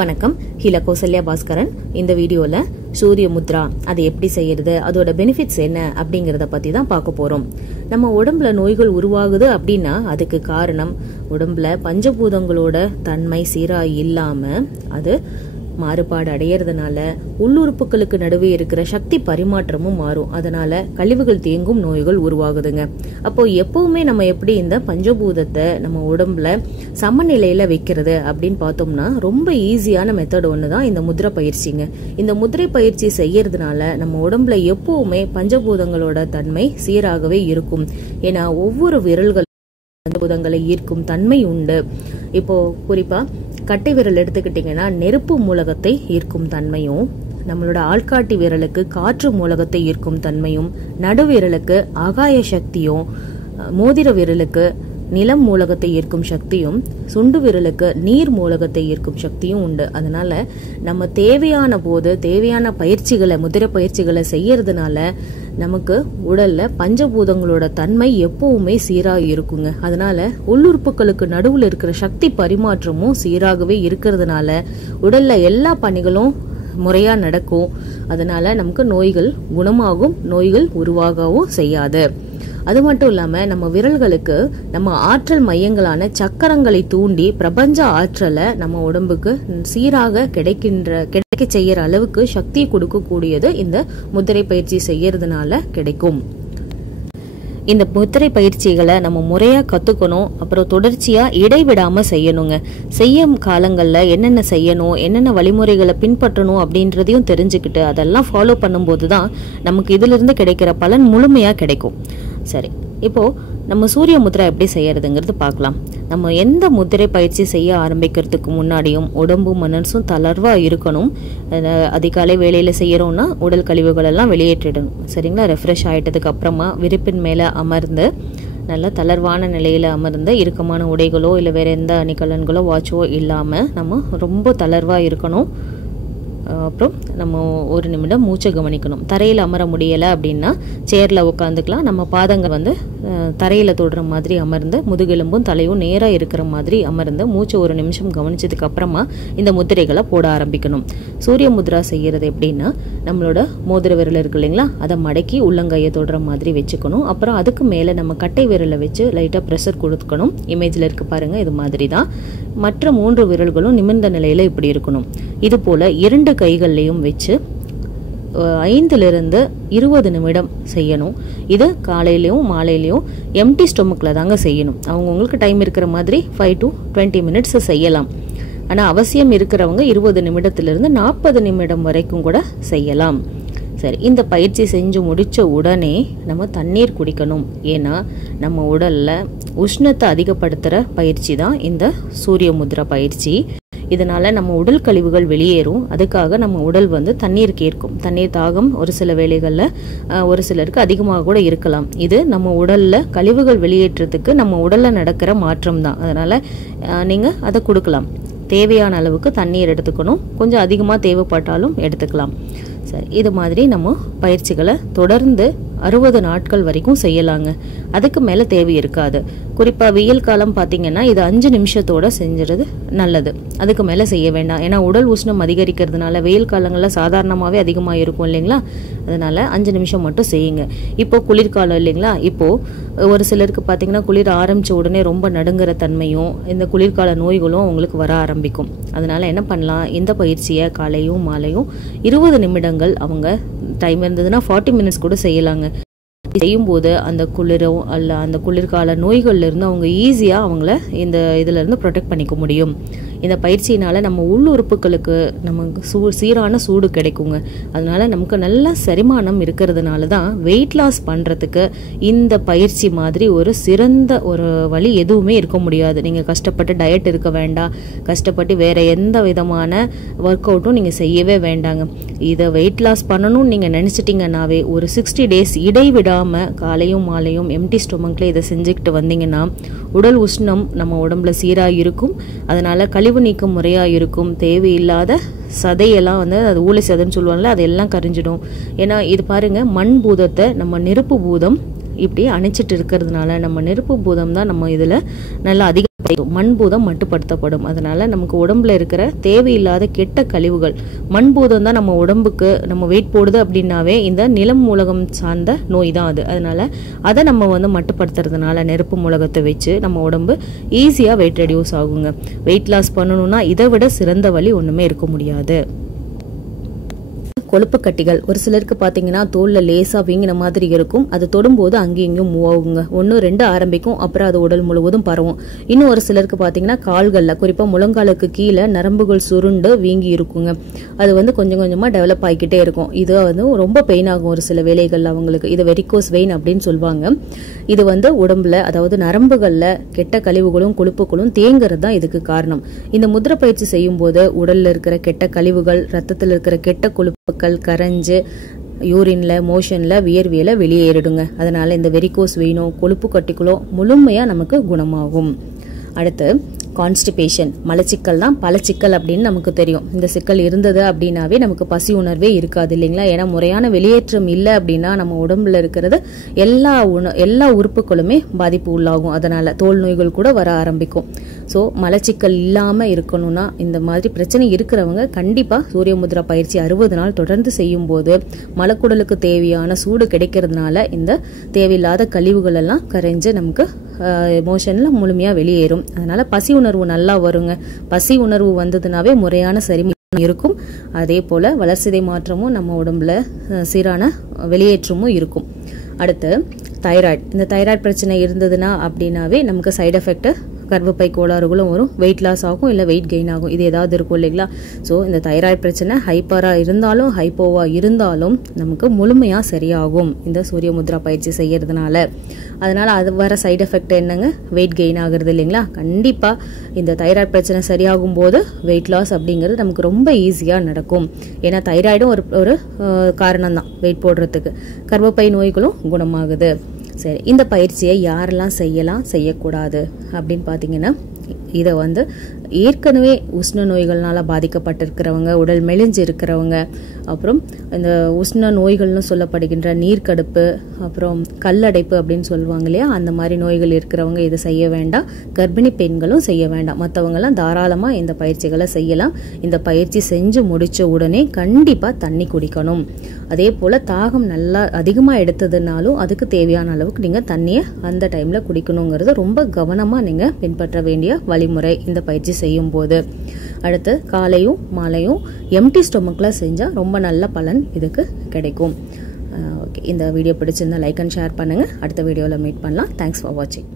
வணக்கம், Hr.Kousalya Baskaran. இந்த வீடியோல சூரிய முத்ரா அதை எப்படி செய்யறது, அதோட பெனிஃபிட்ஸ் என்ன அப்படிங்கறத பத்தி தான் பார்க்க போறோம். நம்ம உடம்புல நோய்கள் உருவாகுது அப்படின்னா அதுக்கு காரணம் உடம்புல பஞ்சபூதங்களோட தன்மை சீரா இல்லாம அது மாறுபாடு அடையறதுனால உள்ளுறுப்புகளுக்கு நடுவே இருக்கிற சக்தி பரிமாற்றமும் மாறும். அதனால கழிவுகள் தேங்கும் நோய்கள் உருவாகுதுங்க. அப்போ எப்பவுமே நம்ம எப்படி இந்த பஞ்சபூதத்தை நம்ம உடம்புல சமநிலையில வைக்கிறது அப்படின்னு பார்த்தோம்னா ரொம்ப ஈஸியான மெத்தட் ஒண்ணுதான் இந்த முத்ரை பயிற்சிங்க. இந்த முத்ரை பயிற்சி செய்யறதுனால நம்ம உடம்புல எப்பவுமே பஞ்சபூதங்களோட தன்மை சீராகவே இருக்கும். ஏன்னா ஒவ்வொரு விரல்கள் பஞ்சபூதங்களை ஈர்க்கும் தன்மை உண்டு. இப்போ குறிப்பா கட்டை விரல் எடுத்துக்கிட்டீங்கன்னா நெருப்பு மூலகத்தை ஈர்க்கும் தன்மையும், நம்மளோட ஆள்காட்டி விரலுக்கு காற்று மூலகத்தை ஈர்க்கும் தன்மையும், நடுவிரலுக்கு ஆகாய சக்தியும், மோதிர விரலுக்கு நிலம் மூலகத்தை ஈர்க்கும் சக்தியும், சுண்டு விரலுக்கு நீர் மூலகத்தை ஈர்க்கும் சக்தியும் உண்டு. அதனால நம்ம தேவையான போது தேவையான பயிற்சிகளை முதிரை பயிற்சிகளை செய்யறதுனால நமக்கு உடல்ல பஞ்சபூதங்களோட தன்மை எப்பவுமே சீரா இருக்குங்க. அதனால உள்ளுறுப்புகளுக்கு நடுவுல இருக்கிற சக்தி பரிமாற்றமும் சீராகவே இருக்கிறதுனால உடல்ல எல்லா பணிகளும் முறையா நடக்கும். அதனால நமக்கு நோய்கள் குணமாகும், நோய்கள் உருவாகவும் செய்யாது. அது மட்டும் இல்லாம நம்ம விரல்களுக்கு நம்ம ஆற்றல் மையங்களான சக்கரங்களை தூண்டி பிரபஞ்ச ஆற்றலை நம்ம உடம்புக்கு சீராக கிடைக்க செய்யற அளவுக்கு சக்தி கொடுக்கக்கூடியது இந்த முத்திரை பயிற்சி செய்யறதுனால கிடைக்கும். இந்த முத்திரை பயிற்சிகளை நம்ம முறையா கத்துக்கணும். அப்புறம் தொடர்ச்சியா இடைவிடாம செய்யணுங்க. செய்யும் காலங்கள்ல என்னென்ன செய்யணும், என்னென்ன வழிமுறைகளை பின்பற்றணும் அப்படின்றதையும் தெரிஞ்சுக்கிட்டு அதெல்லாம் ஃபாலோ பண்ணும்போதுதான் நமக்கு இதுல இருந்து கிடைக்கிற பலன் முழுமையா கிடைக்கும். சரி, இப்போ நம்ம சூரிய முத்ரா எப்படி செய்யறதுங்கிறது பார்க்கலாம். நம்ம எந்த முத்திரை பயிற்சி செய்ய ஆரம்பிக்கிறதுக்கு முன்னாடியும் உடம்பும் மனசும் தளர்வா இருக்கணும். அதிகாலை வேளையில செய்யறோம்னா உடல் கழிவுகள் எல்லாம் வெளியேற்றிடணும். சரிங்களா? ரெஃப்ரெஷ் ஆயிட்டதுக்கு அப்புறமா விரிப்பின் மேல அமர்ந்து நல்ல தளர்வான நிலையில அமர்ந்து இறுக்கமான உடைகளோ இல்லை வேற எந்த அணிகலன்களோ வாட்சோ இல்லாம நம்ம ரொம்ப தளர்வா இருக்கணும். அப்புறம் நம்ம ஒரு நிமிடம் மூச்சை கவனிக்கணும். தரையில் அமர முடியலை அப்படின்னா சேர்ல உட்காந்துக்கலாம். நம்ம பாதங்கள் தரையில தொடுற மாதிரி அமர்ந்து முதுகெலும்பும் தலையும் நேரா இருக்கிற மாதிரி அமர்ந்து மூச்சை ஒரு நிமிஷம் கவனிச்சதுக்கு அப்புறமா இந்த முத்திரைகளை போட ஆரம்பிக்கணும். சூரிய முத்ரா செய்யறது எப்படின்னா நம்மளோட மோதிர விரல் இருக்கு இல்லைங்களா, அதை மடக்கி உள்ளங்கையை தொடுற மாதிரி வச்சுக்கணும். அப்புறம் அதுக்கு மேல நம்ம கட்டை விரலை வச்சு லைட்டா ப்ரெஷர் கொடுக்கணும். இமேஜ்ல இருக்கு பாருங்க, இது மாதிரி தான். மற்ற 3 விரல்களும் நிமிர்ந்த நிலையில இப்படி இருக்கணும். இது போல 2 கைகள்லையும் வச்சு 5 to 20 நிமிடம் செய்யணும். இது காலையிலயும் மாலையிலயும் எம்டி ஸ்டொமக்ல தாங்க செய்யணும். அவங்களுக்கு டைம் இருக்கிற மாதிரி 5 to 20 minutes செய்யலாம். ஆனா அவசியம் இருக்கிறவங்க 20 நிமிடத்திலிருந்து 40 நிமிடம் வரைக்கும் கூட செய்யலாம். சரி, இந்த பயிற்சி செஞ்சு முடிச்ச உடனே நம்ம தண்ணீர் குடிக்கணும். ஏன்னா நம்ம உடல்ல உஷ்ணத்தை அதிகப்படுத்துற பயிற்சி தான் இந்த சூரிய முத்ரா பயிற்சி. இதனால நம்ம உடல் கழிவுகள் வெளியேறும். அதுக்காக நம்ம உடல் தண்ணீர் கேட்கும். தண்ணீர் தாகம் ஒரு சில வேளைகள்ல ஒரு சிலருக்கு அதிகமாக கூட இருக்கலாம். இது நம்ம உடல்ல கழிவுகள் வெளியேற்றத்துக்கு நம்ம உடல்ல நடக்கிற மாற்றம் தான். அதனால நீங்க அதை கொடுக்கலாம். தேவையான அளவுக்கு தண்ணீர் எடுத்துக்கணும். கொஞ்சம் அதிகமா தேவைப்பட்டாலும் எடுத்துக்கலாம். சரி, இது மாதிரி நம்ம பயிற்சிகளை தொடர்ந்து 60 நாட்கள் வரைக்கும் செய்யலாங்க. அதுக்கு மேல தேவை இருக்காது. குறிப்பா வெயில் காலம் பாத்தீங்கன்னா இது 5 நிமிஷத்தோட செஞ்சுறது நல்லது. அதுக்கு மேல செய்ய வேண்டாம். ஏன்னா உடல் உஷ்ணம் அதிகரிக்கிறதுனால வெயில் காலங்கள்ல சாதாரணமாவே அதிகமா இருக்கும் இல்லைங்களா, அதனால 5 நிமிஷம் மட்டும் செய்யுங்க. இப்போ குளிர்காலம் இல்லைங்களா, இப்போ ஒரு சிலருக்கு பாத்தீங்கன்னா குளிர் ஆரம்பிச்ச உடனே ரொம்ப நடுங்குற தன்மையும் இந்த குளிர்கால நோய்களும் அவங்களுக்கு வர ஆரம்பிக்கும். அதனால என்ன பண்ணலாம், இந்த பயிற்சியை காலையும் மாலையும் 20 நிமிடங்கள் அவங்க டைம் இருந்ததுன்னா 40 minutes கூட செய்யலாங்க. செய்யும்போது அந்த குளிரோ அல்ல அந்த குளிர்கால நோய்கள்ல இருந்து அவங்க ஈஸியா அவங்கள இந்த இதுல இருந்து ப்ரொடெக்ட் பண்ணிக்க முடியும். இந்த பயிற்சியினால நம்ம உள்ளுறுப்புகளுக்கு நமக்கு சீரான சூடு கிடைக்குங்க. அதனால நமக்கு நல்ல செரிமானம் இருக்கிறதுனால தான் வெயிட் லாஸ் பண்றதுக்கு இந்த பயிற்சி மாதிரி ஒரு சிறந்த ஒரு வழி எதுவுமே இருக்க முடியாது. நீங்க கஷ்டப்பட்டு டயட் இருக்க வேண்டாம், கஷ்டப்பட்டு வேற எந்த விதமான ஒர்க் அவுட்டும் நீங்க செய்யவே வேண்டாங்க. இதை வெயிட் லாஸ் பண்ணணும்னு நீங்க நினைச்சிட்டீங்கன்னாவே ஒரு 60 days இடைவிடாம காலையும் மாலையும் எம்டி ஸ்டொமக்ல இதை செஞ்சுக்கிட்டு வந்தீங்கன்னா உடல் உஷ்ணம் நம்ம உடம்புல சீரா இருக்கும். அதனால கழிவு நீக்கம் முறையா இருக்கும். தேவையில்லாத சதையெல்லாம் அது ஊளை சதைன்னு சொல்லுவாங்கல்ல, அதெல்லாம் கரிஞ்சிடும். ஏன்னா இது பாருங்க, மண் பூதத்தை நம்ம நெருப்பு பூதம் இப்படி அணைச்சிட்டு இருக்கிறதுனால நம்ம நெருப்பு பூதம் தான் நம்ம இதுல நல்லா அதிக மண்பூதம் மட்டுப்படுத்தப்படும். அதனால நமக்கு உடம்புல இருக்கிற தேவையில்லாத கெட்ட கழிவுகள், மண்பூதம் தான் நம்ம உடம்புக்கு நம்ம வெயிட் போடுது அப்படின்னாவே இந்த நிலம் மூலகம் சார்ந்த நோய் தான் அது. அதனால அதை நம்ம மட்டுப்படுத்துறதுனால நெருப்பு மூலகத்தை வச்சு நம்ம உடம்பு ஈஸியா வெயிட் ரெடியூஸ் ஆகுங்க. வெயிட் லாஸ் பண்ணணும்னா இதை விட சிறந்த வழி ஒண்ணுமே இருக்க முடியாது. கொழுப்பு கட்டிகள் ஒரு சிலருக்கு பாத்தீங்கன்னா தோல்ல லேசா வீங்கின மாதிரி இருக்கும். அது தொடும்போது அங்கேயும் இங்கேயும் மூவ் ஆகுங்க. 1-2 ஆரம்பிக்கும், அப்புறம் அது உடல் முழுவதும் பரவும். இன்னும் ஒரு சிலருக்கு பாத்தீங்கன்னா கால்கள்ல, குறிப்பா முழங்காலுக்கு கீழே நரம்புகள் சுருண்டு வீங்கி இருக்குங்க. அது கொஞ்சம் கொஞ்சமா டெவலப் ஆகிக்கிட்டே இருக்கும். இது ரொம்ப பெயின் ஆகும் ஒரு சில வேலைகள்ல அவங்களுக்கு. இது வெரிகோஸ் வெயின் அப்படின்னு சொல்லுவாங்க. இது உடம்புல, அதாவது நரம்புகள்ல கெட்ட கழிவுகளும் கொழுப்புகளும் தேங்குறது தான் இதுக்கு காரணம். இந்த முத்ரா பயிற்சி செய்யும் போது உடல்ல இருக்கிற கெட்ட கழிவுகள், ரத்தத்துல இருக்கிற கெட்ட கொழுப்புகள் கரைஞ்சு யூரின்ல, மோஷன்ல, வியர்வியல வெளியேறிடுங்க. அதனால இந்த வெரிகோஸ் வெயினோ கொழுப்பு கட்டிகளோ முழுமையா நமக்கு குணமாகும். அடுத்து கான்ஸ்டிபேஷன், மலச்சிக்கல் தான் பல சிக்கல் அப்படின்னு நமக்கு தெரியும். இந்த சிக்கல் இருந்தது அப்படின்னாவே நமக்கு பசி உணர்வே இருக்காது இல்லைங்களா? ஏன்னா முறையான வெளியேற்றம் இல்லை அப்படின்னா நம்ம உடம்புல இருக்கிறது எல்லா உறுப்புகளுமே பாதிப்பு உள்ளாகும். அதனால தோல் நோய்கள் கூட வர ஆரம்பிக்கும். ஸோ மலச்சிக்கல் இல்லாம இருக்கணும்னா இந்த மாதிரி பிரச்சனை இருக்கிறவங்க கண்டிப்பா சூரிய முத்ரா பயிற்சி 60 நாள் தொடர்ந்து செய்யும் போது மலக்குடலுக்கு தேவையான சூடு கிடைக்கிறதுனால இந்த தேவையில்லாத கழிவுகள் எல்லாம் கரைஞ்சு நமக்கு எமோஷன்ல முழுமையா வெளியேறும். அதனால பசி உணர்வு நல்லா வருங்க. பசி உணர்வு வந்ததுனாவே முறையான செரிமானம் இருக்கும். அதே போல வளர்சிதை மாற்றமும் நம்ம உடம்புல சீரான வெளியேற்றமும் இருக்கும். அடுத்து தைராய்டு. இந்த தைராய்டு பிரச்சனை இருந்ததுன்னா அப்படின்னாவே நமக்கு சைடு எஃபெக்ட் கர்ப்பப்பை கோளாறுகளும் வரும். வெயிட் லாஸ் ஆகும், இல்லை வெயிட் கெயின் ஆகும். இது ஏதாவது இருக்கும் இல்லைங்களா? ஸோ இந்த தைராய்டு பிரச்சனை ஹைப்பரா இருந்தாலும் ஹைப்போவா இருந்தாலும் நமக்கு முழுமையா சரியாகும் இந்த சூரிய முத்ரா பயிற்சி செய்யறதுனால. அதனால அது வர சைடு எஃபெக்ட் என்னங்க? வெயிட் கெயின் ஆகுறது இல்லைங்களா? கண்டிப்பா இந்த தைராய்டு பிரச்சனை சரியாகும் போது வெயிட் லாஸ் அப்படிங்கிறது நமக்கு ரொம்ப ஈஸியா நடக்கும். ஏன்னா தைராய்டும் ஒரு காரணம் தான் வெயிட் போடுறதுக்கு. கர்ப்பப்பை நோய்களும் குணமாகுது. சரி, இந்த பயிற்சியை யாரெல்லாம் செய்யலாம், செய்யக்கூடாது அப்படின்னு பாத்தீங்கன்னா, இதை ஏற்கனவே உஷ்ண நோய்கள்னால பாதிக்கப்பட்டிருக்கிறவங்க, உடல் மெலிஞ்சு இருக்கிறவங்க, அப்புறம் இந்த உஷ்ண நோய்கள்னு சொல்லப்படுகின்ற நீர்க்கடுப்பு, அப்புறம் கல்லடைப்பு அப்படின்னு சொல்லுவாங்க இல்லையா, அந்த மாதிரி நோய்கள் இருக்கிறவங்க இதை செய்ய வேண்டாம். கர்ப்பிணி பெண்களும் செய்ய வேண்டாம். மற்றவங்கலாம் தாராளமா இந்த பயிற்சிகளை செய்யலாம். இந்த பயிற்சி செஞ்சு முடிச்ச உடனே கண்டிப்பா தண்ணி குடிக்கணும். அதே போல தாகம் நல்லா அதிகமா எடுத்ததுனாலும் அதுக்கு தேவையான அளவுக்கு நீங்க தண்ணியை அந்த டைம்ல குடிக்கணுங்கிறது ரொம்ப கவனமா நீங்க பின்பற்ற வேண்டிய வழிமுறை இந்த பயிற்சி செய்யும் போது. அடுத்து காலையும் மாலையும் எம்டி ஸ்டொமக்ல செஞ்சா ரொம்ப நல்ல பலன் இதுக்கு கிடைக்கும். ஓகே, இந்த வீடியோ பிடிச்சிருந்தா லைக் அண்ட் ஷேர் பண்ணுங்க. அடுத்த வீடியோல மீட் பண்ணலாம். தேங்க்ஸ் ஃபார் வாட்சிங்.